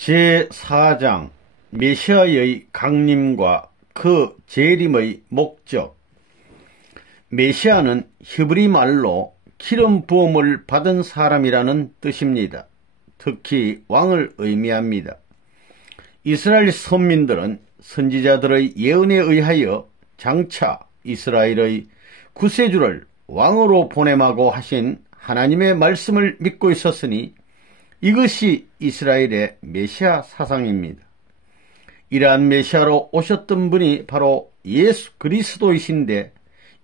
제4장 메시아의 강림과 그 재림의 목적. 메시아는 히브리 말로 기름 부음을 받은 사람이라는 뜻입니다. 특히 왕을 의미합니다. 이스라엘 선민들은 선지자들의 예언에 의하여 장차 이스라엘의 구세주를 왕으로 보냄하고 하신 하나님의 말씀을 믿고 있었으니 이것이 이스라엘의 메시아 사상입니다. 이러한 메시아로 오셨던 분이 바로 예수 그리스도이신데,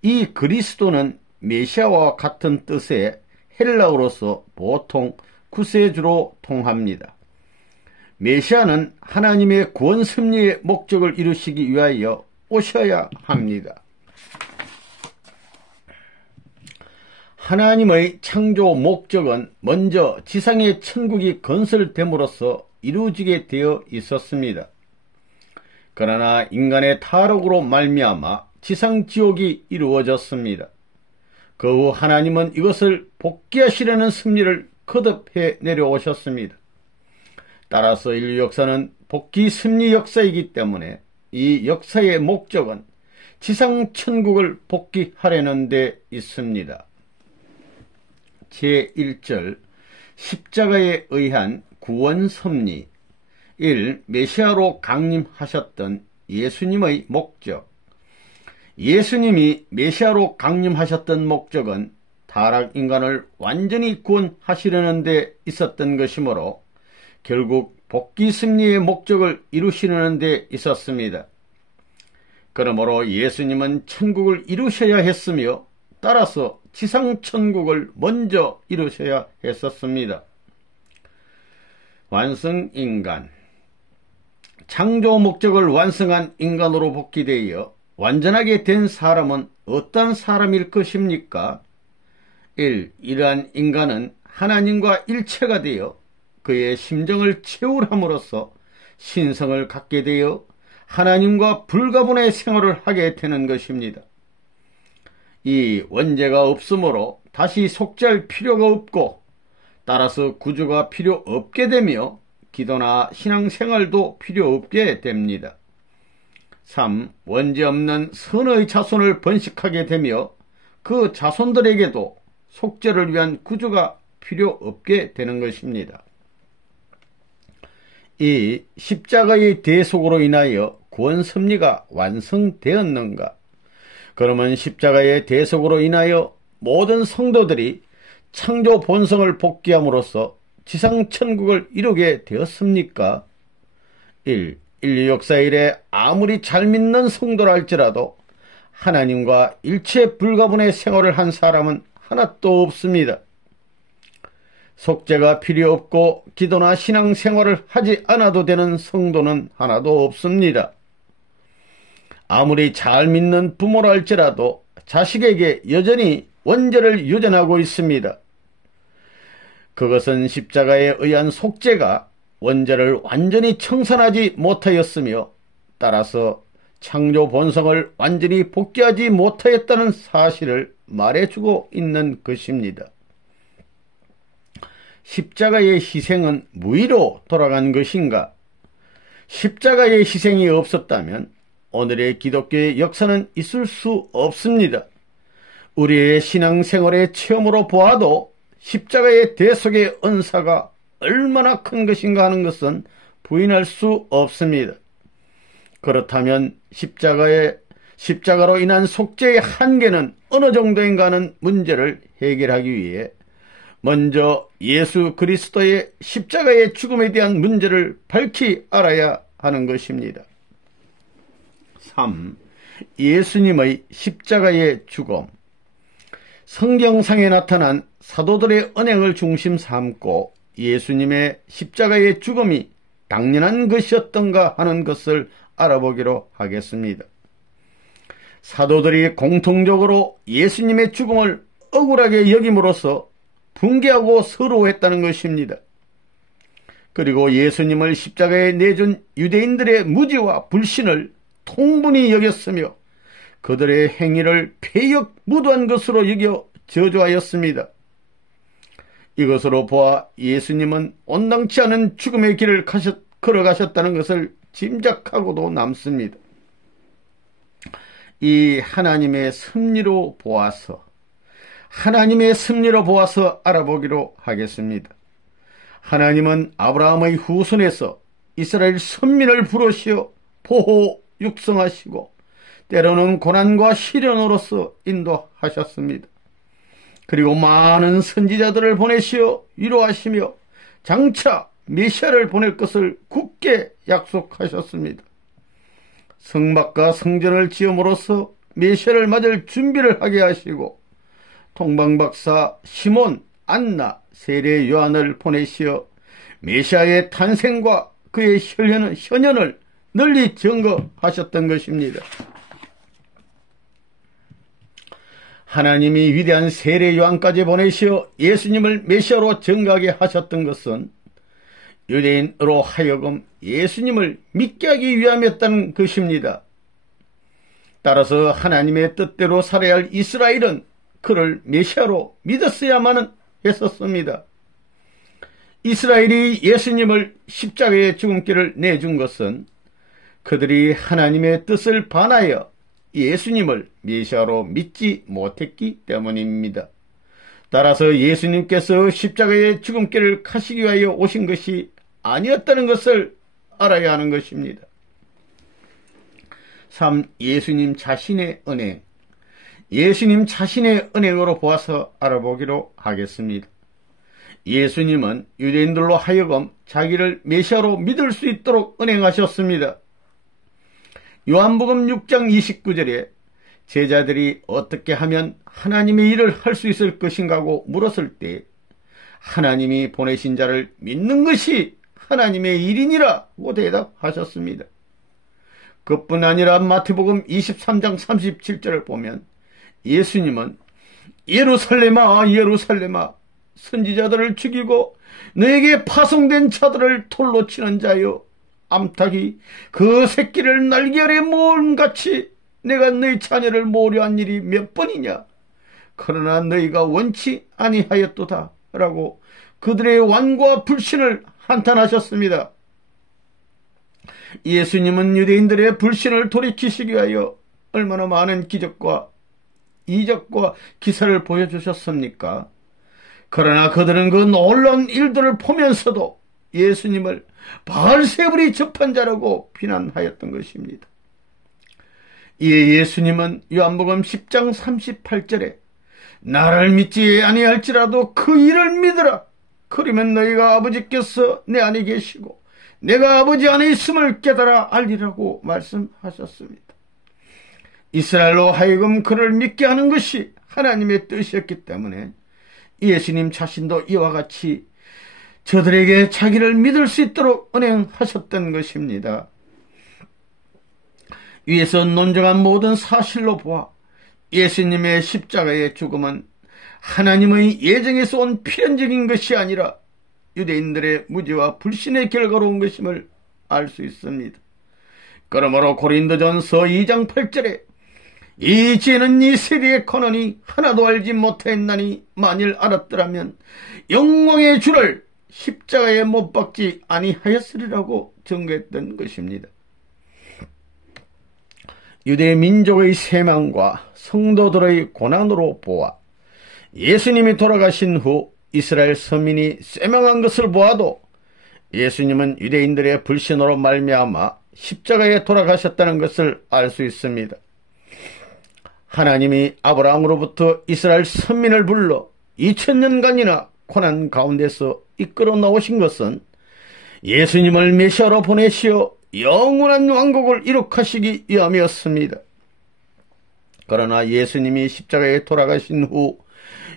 이 그리스도는 메시아와 같은 뜻의 헬라어로서 보통 구세주로 통합니다. 메시아는 하나님의 구원 섭리의 목적을 이루시기 위하여 오셔야 합니다. 하나님의 창조 목적은 먼저 지상의 천국이 건설됨으로써 이루어지게 되어 있었습니다. 그러나 인간의 타락으로 말미암아 지상 지옥이 이루어졌습니다. 그 후 하나님은 이것을 복귀하시려는 섭리를 거듭해 내려오셨습니다. 따라서 인류 역사는 복귀 섭리 역사이기 때문에 이 역사의 목적은 지상 천국을 복귀하려는 데 있습니다. 제1절 십자가에 의한 구원 섭리. 1. 메시아로 강림하셨던 예수님의 목적. 예수님이 메시아로 강림하셨던 목적은 타락 인간을 완전히 구원하시려는 데 있었던 것이므로 결국 복귀 섭리의 목적을 이루시려는 데 있었습니다. 그러므로 예수님은 천국을 이루셔야 했으며 따라서 지상 천국을 먼저 이루셔야 했었습니다. 완성 인간. 창조 목적을 완성한 인간으로 복귀되어 완전하게 된 사람은 어떤 사람일 것입니까? 1. 이러한 인간은 하나님과 일체가 되어 그의 심정을 채울함으로써 신성을 갖게 되어 하나님과 불가분의 생활을 하게 되는 것입니다. 이 원죄가 없으므로 다시 속죄할 필요가 없고, 따라서 구주가 필요 없게 되며 기도나 신앙생활도 필요 없게 됩니다. 3. 원죄 없는 선의 자손을 번식하게 되며 그 자손들에게도 속죄를 위한 구주가 필요 없게 되는 것입니다. 2. 십자가의 대속으로 인하여 구원 섭리가 완성되었는가? 그러면 십자가의 대속으로 인하여 모든 성도들이 창조 본성을 복귀함으로써 지상 천국을 이루게 되었습니까? 1. 인류 역사 이래 아무리 잘 믿는 성도라 할지라도 하나님과 일체 불가분의 생활을 한 사람은 하나도 없습니다. 속죄가 필요 없고 기도나 신앙생활을 하지 않아도 되는 성도는 하나도 없습니다. 아무리 잘 믿는 부모라 할지라도 자식에게 여전히 원죄를 유전하고 있습니다. 그것은 십자가에 의한 속죄가 원죄를 완전히 청산하지 못하였으며, 따라서 창조 본성을 완전히 복귀하지 못하였다는 사실을 말해주고 있는 것입니다. 십자가의 희생은 무의로 돌아간 것인가? 십자가의 희생이 없었다면 오늘의 기독교의 역사는 있을 수 없습니다. 우리의 신앙생활의 체험으로 보아도 십자가의 대속의 은사가 얼마나 큰 것인가 하는 것은 부인할 수 없습니다. 그렇다면 십자가로 인한 속죄의 한계는 어느 정도인가 하는 문제를 해결하기 위해 먼저 예수 그리스도의 십자가의 죽음에 대한 문제를 밝히 알아야 하는 것입니다. 3. 예수님의 십자가의 죽음. 성경상에 나타난 사도들의 언행을 중심 삼고 예수님의 십자가의 죽음이 당연한 것이었던가 하는 것을 알아보기로 하겠습니다. 사도들이 공통적으로 예수님의 죽음을 억울하게 여김으로써 분개하고 서러워했다는 것입니다. 그리고 예수님을 십자가에 내준 유대인들의 무지와 불신을 통분히 여겼으며 그들의 행위를 폐역무도한 것으로 여겨 저주하였습니다. 이것으로 보아 예수님은 온당치 않은 죽음의 길을 걸어가셨다는 것을 짐작하고도 남습니다. 이 하나님의 섭리로 보아서 알아보기로 하겠습니다. 하나님은 아브라함의 후손에서 이스라엘 선민을 부르시어 보호 육성하시고 때로는 고난과 시련으로서 인도하셨습니다. 그리고 많은 선지자들을 보내시어 위로하시며 장차 메시아를 보낼 것을 굳게 약속하셨습니다. 성막과 성전을 지음으로써 메시아를 맞을 준비를 하게 하시고 동방박사 시몬, 안나, 세례 요한을 보내시어 메시아의 탄생과 그의 현현을 널리 증거하셨던 것입니다. 하나님이 위대한 세례 요한까지 보내시어 예수님을 메시아로 증거하게 하셨던 것은 유대인으로 하여금 예수님을 믿게 하기 위함이었다는 것입니다. 따라서 하나님의 뜻대로 살아야 할 이스라엘은 그를 메시아로 믿었어야만 했었습니다. 이스라엘이 예수님을 십자가의 죽음길을 내준 것은 그들이 하나님의 뜻을 반하여 예수님을 메시아로 믿지 못했기 때문입니다. 따라서 예수님께서 십자가의 죽음길을 가시기 위하여 오신 것이 아니었다는 것을 알아야 하는 것입니다. 3. 예수님 자신의 은행. 예수님 자신의 은행으로 보아서 알아보기로 하겠습니다. 예수님은 유대인들로 하여금 자기를 메시아로 믿을 수 있도록 은행하셨습니다. 요한복음 6장 29절에 제자들이 어떻게 하면 하나님의 일을 할 수 있을 것인가고 물었을 때 하나님이 보내신 자를 믿는 것이 하나님의 일이니라고 대답하셨습니다. 그뿐 아니라 마태복음 23장 37절을 보면 예수님은 예루살렘아 예루살렘아 선지자들을 죽이고 너에게 파송된 자들을 돌로 치는 자여 암탉이 그 새끼를 날개 아래 모음같이 내가 너희 자녀를 모려한 일이 몇 번이냐. 그러나 너희가 원치 아니하였도다 라고 그들의 완고와 불신을 한탄하셨습니다. 예수님은 유대인들의 불신을 돌이키시기 위하여 얼마나 많은 기적과 이적과 기사를 보여주셨습니까? 그러나 그들은 그 놀라운 일들을 보면서도 예수님을 바알세불이 접한 자라고 비난하였던 것입니다. 이에 예수님은 요한복음 10장 38절에 나를 믿지 아니할지라도 그 일을 믿으라. 그러면 너희가 아버지께서 내 안에 계시고 내가 아버지 안에 있음을 깨달아 알리라고 말씀하셨습니다. 이스라엘로 하여금 그를 믿게 하는 것이 하나님의 뜻이었기 때문에 예수님 자신도 이와 같이 저들에게 자기를 믿을 수 있도록 은행하셨던 것입니다. 위에서 논증한 모든 사실로 보아 예수님의 십자가의 죽음은 하나님의 예정에서 온 필연적인 것이 아니라 유대인들의 무지와 불신의 결과로 온 것임을 알 수 있습니다. 그러므로 고린도전서 2장 8절에 이 죄는 이 세대에 커너니 하나도 알지 못하였나니 만일 알았더라면 영광의 주를 십자가에 못 박지 아니하였으리라고 증거했던 것입니다. 유대 민족의 세망과 성도들의 고난으로 보아 예수님이 돌아가신 후 이스라엘 서민이 쇠망한 것을 보아도 예수님은 유대인들의 불신으로 말미암아 십자가에 돌아가셨다는 것을 알 수 있습니다. 하나님이 아브라함으로부터 이스라엘 선민을 불러 2000년간이나 고난 가운데서 이끌어 나오신 것은 예수님을 메시아로 보내시어 영원한 왕국을 이룩하시기 위함이었습니다. 그러나 예수님이 십자가에 돌아가신 후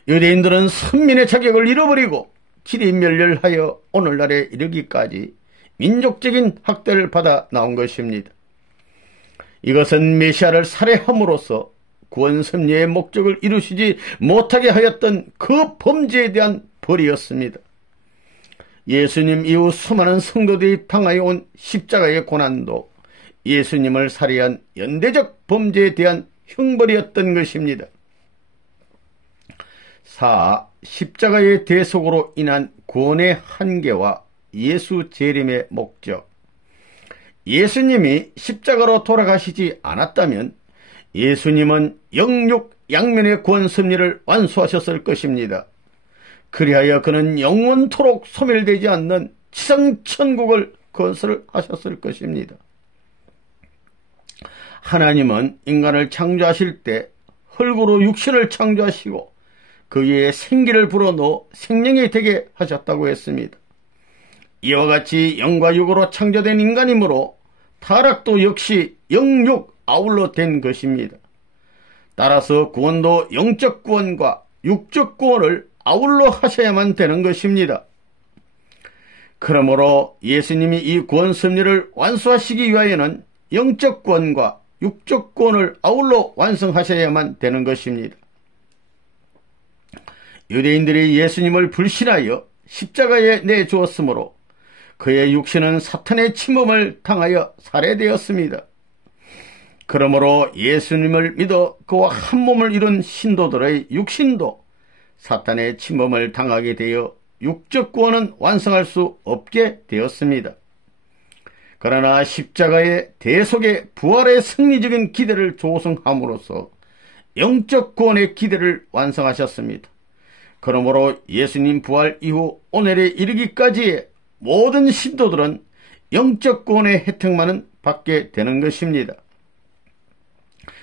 유대인들은 선민의 자격을 잃어버리고 지리멸렬하여 오늘날에 이르기까지 민족적인 학대를 받아 나온 것입니다. 이것은 메시아를 살해함으로써 구원 섭리의 목적을 이루시지 못하게 하였던 그 범죄에 대한 벌이었습니다. 예수님 이후 수많은 성도들이 당하여 온 십자가의 고난도 예수님을 살해한 연대적 범죄에 대한 형벌이었던 것입니다. 4. 십자가의 대속으로 인한 구원의 한계와 예수 재림의 목적. 예수님이 십자가로 돌아가시지 않았다면 예수님은 영육 양면의 구원 섭리를 완수하셨을 것입니다. 그리하여 그는 영원토록 소멸되지 않는 지상천국을 건설하셨을 것입니다. 하나님은 인간을 창조하실 때 흙으로 육신을 창조하시고 그 위에 생기를 불어넣어 생명이 되게 하셨다고 했습니다. 이와 같이 영과 육으로 창조된 인간이므로 타락도 역시 영육 아울러 된 것입니다. 따라서 구원도 영적 구원과 육적 구원을 아울러 하셔야만 되는 것입니다. 그러므로 예수님이 이 구원 섭리를 완수하시기 위하여는 영적 구원과 육적 구원을 아울러 완성하셔야만 되는 것입니다. 유대인들이 예수님을 불신하여 십자가에 내주었으므로 그의 육신은 사탄의 침범을 당하여 살해되었습니다. 그러므로 예수님을 믿어 그와 한 몸을 이룬 신도들의 육신도 사탄의 침범을 당하게 되어 육적 구원은 완성할 수 없게 되었습니다. 그러나 십자가의 대속의 부활의 승리적인 기대를 조성함으로써 영적 구원의 기대를 완성하셨습니다. 그러므로 예수님 부활 이후 오늘에 이르기까지의 모든 신도들은 영적 구원의 혜택만은 받게 되는 것입니다.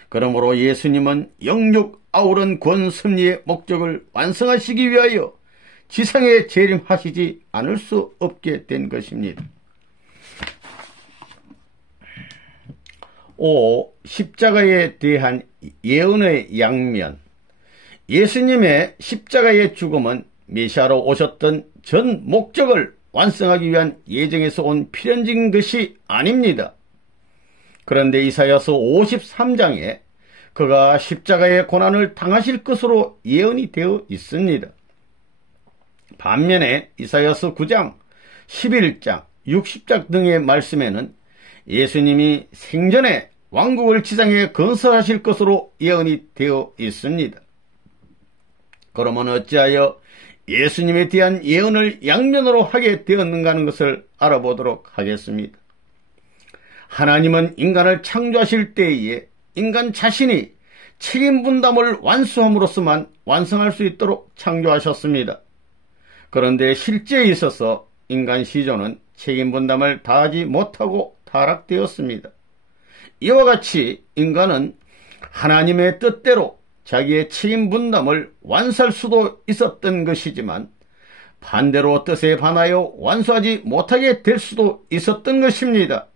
그러므로 예수님은 영육 아우런 구원 섭리의 목적을 완성하시기 위하여 지상에 재림하시지 않을 수 없게 된 것입니다. 5. 십자가에 대한 예언의 양면. 예수님의 십자가의 죽음은 메시아로 오셨던 전 목적을 완성하기 위한 예정에서 온 필연적인 것이 아닙니다. 그런데 이사야서 53장에 그가 십자가의 고난을 당하실 것으로 예언이 되어 있습니다. 반면에 이사야서 9장, 11장, 60장 등의 말씀에는 예수님이 생전에 왕국을 지상에 건설하실 것으로 예언이 되어 있습니다. 그러면 어찌하여 예수님에 대한 예언을 양면으로 하게 되었는가 하는 것을 알아보도록 하겠습니다. 하나님은 인간을 창조하실 때에 인간 자신이 책임 분담을 완수함으로써만 완성할 수 있도록 창조하셨습니다. 그런데 실제에 있어서 인간 시조는 책임 분담을 다하지 못하고 타락되었습니다. 이와 같이 인간은 하나님의 뜻대로 자기의 책임 분담을 완수할 수도 있었던 것이지만 반대로 뜻에 반하여 완수하지 못하게 될 수도 있었던 것입니다.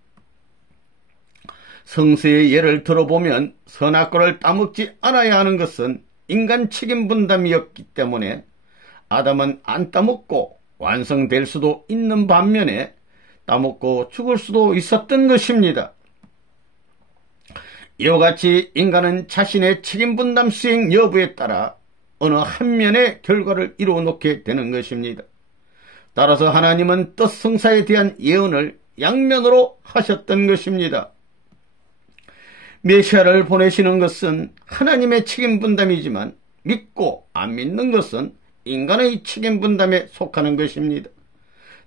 성서의 예를 들어보면 선악과를 따먹지 않아야 하는 것은 인간 책임 분담이었기 때문에 아담은 안 따먹고 완성될 수도 있는 반면에 따먹고 죽을 수도 있었던 것입니다. 이와 같이 인간은 자신의 책임 분담 수행 여부에 따라 어느 한 면의 결과를 이루어 놓게 되는 것입니다. 따라서 하나님은 뜻 성사에 대한 예언을 양면으로 하셨던 것입니다. 메시아를 보내시는 것은 하나님의 책임 분담이지만 믿고 안 믿는 것은 인간의 책임 분담에 속하는 것입니다.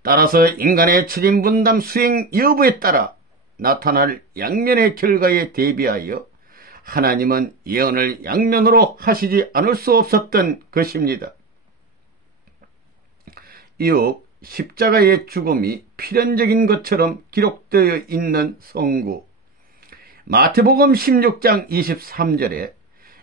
따라서 인간의 책임 분담 수행 여부에 따라 나타날 양면의 결과에 대비하여 하나님은 예언을 양면으로 하시지 않을 수 없었던 것입니다. 이후 십자가의 죽음이 필연적인 것처럼 기록되어 있는 성구. 마태복음 16장 23절에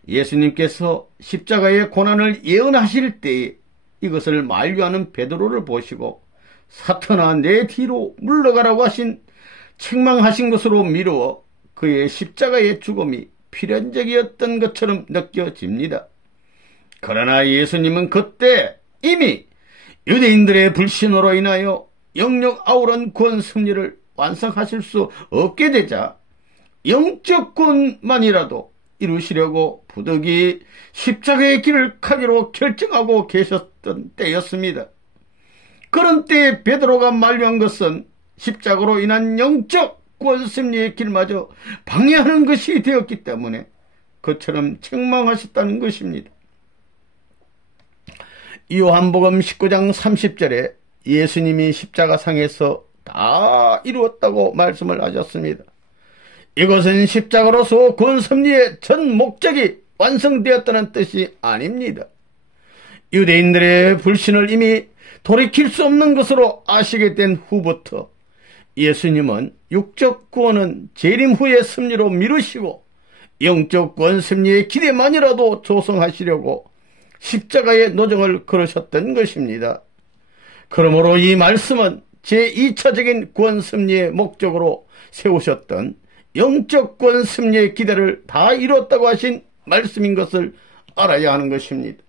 예수님께서 십자가의 고난을 예언하실 때에 이것을 만류하는 베드로를 보시고 사탄아 내 뒤로 물러가라고 하신 책망하신 것으로 미루어 그의 십자가의 죽음이 필연적이었던 것처럼 느껴집니다. 그러나 예수님은 그때 이미 유대인들의 불신으로 인하여 영역 아우런 구원 섭리를 완성하실 수 없게 되자 영적 구원만이라도 이루시려고 부득이 십자가의 길을 가기로 결정하고 계셨던 때였습니다. 그런 때에 베드로가 만류한 것은 십자가로 인한 영적 구원 섭리의 길마저 방해하는 것이 되었기 때문에 그처럼 책망하셨다는 것입니다. 요한복음 19장 30절에 예수님이 십자가상에서 다 이루었다고 말씀을 하셨습니다. 이것은 십자가로서 구원 섭리의 전 목적이 완성되었다는 뜻이 아닙니다. 유대인들의 불신을 이미 돌이킬 수 없는 것으로 아시게 된 후부터 예수님은 육적 구원은 재림 후의 섭리로 미루시고 영적 구원 섭리의 기대만이라도 조성하시려고 십자가의 노정을 걸으셨던 것입니다. 그러므로 이 말씀은 제2차적인 구원 섭리의 목적으로 세우셨던 영적 구원 섭리의 기대를 다 이뤘다고 하신 말씀인 것을 알아야 하는 것입니다.